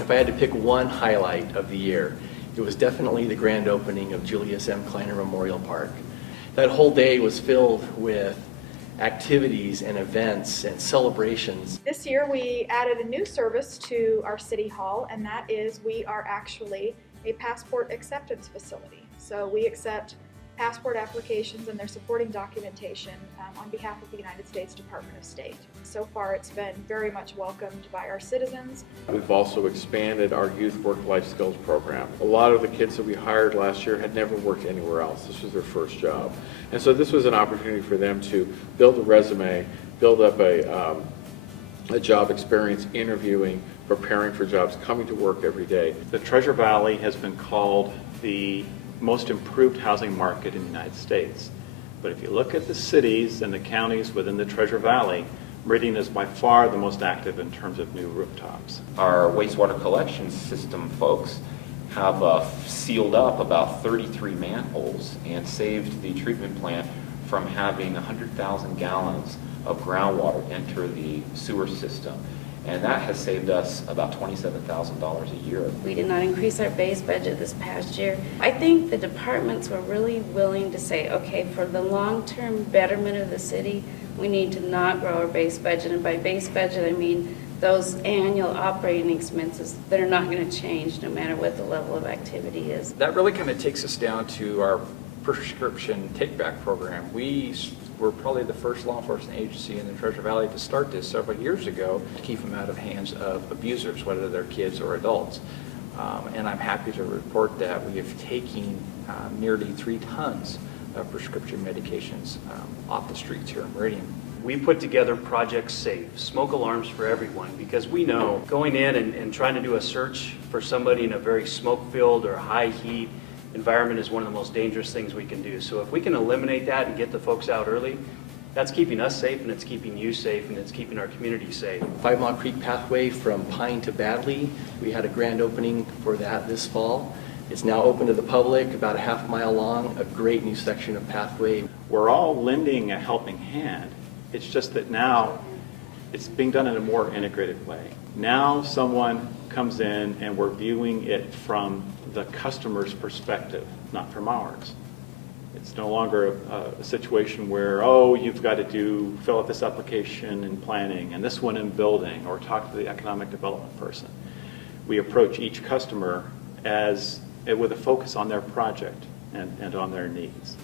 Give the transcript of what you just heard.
If I had to pick one highlight of the year, it was definitely the grand opening of Julius M. Kleiner Memorial Park. That whole day was filled with activities and events and celebrations. This year we added a new service to our City Hall, and that is we are actually a passport acceptance facility. So we accept passport applications and their supporting documentation on behalf of the United States Department of State. So far it's been very much welcomed by our citizens. We've also expanded our youth work-life skills program. A lot of the kids that we hired last year had never worked anywhere else. This was their first job. And so this was an opportunity for them to build a resume, build up a job experience, interviewing, preparing for jobs, coming to work every day. The Treasure Valley has been called the most improved housing market in the United States. But if you look at the cities and the counties within the Treasure Valley, Meridian is by far the most active in terms of new rooftops. Our wastewater collection system folks have sealed up about 33 manholes and saved the treatment plant from having 100,000 gallons of groundwater enter the sewer system. And that has saved us about $27,000 a year. We did not increase our base budget this past year. I think the departments were really willing to say, okay, for the long-term betterment of the city, we need to not grow our base budget. And by base budget, I mean those annual operating expenses that are not going to change no matter what the level of activity is. That really kind of takes us down to our prescription take-back program. We were probably the first law enforcement agency in the Treasure Valley to start this several years ago to keep them out of hands of abusers, whether they're kids or adults. And I'm happy to report that we have taken nearly 3 tons of prescription medications off the streets here in Meridian. We put together Project Safe, smoke alarms for everyone, because we know going in and trying to do a search for somebody in a very smoke-filled or high heat environment is one of the most dangerous things we can do. So if we can eliminate that and get the folks out early, that's keeping us safe, and it's keeping you safe, and it's keeping our community safe. 5 Mile Creek Pathway from Pine to Badley, we had a grand opening for that this fall. It's now open to the public, about a half-mile long, a great new section of pathway. We're all lending a helping hand. It's just that now it's being done in a more integrated way. Now someone comes in and we're viewing it from the customer's perspective, not from ours. It's no longer a situation where, oh, you've got to fill out this application in planning and this one in building, or talk to the economic development person. We approach each customer with a focus on their project and on their needs.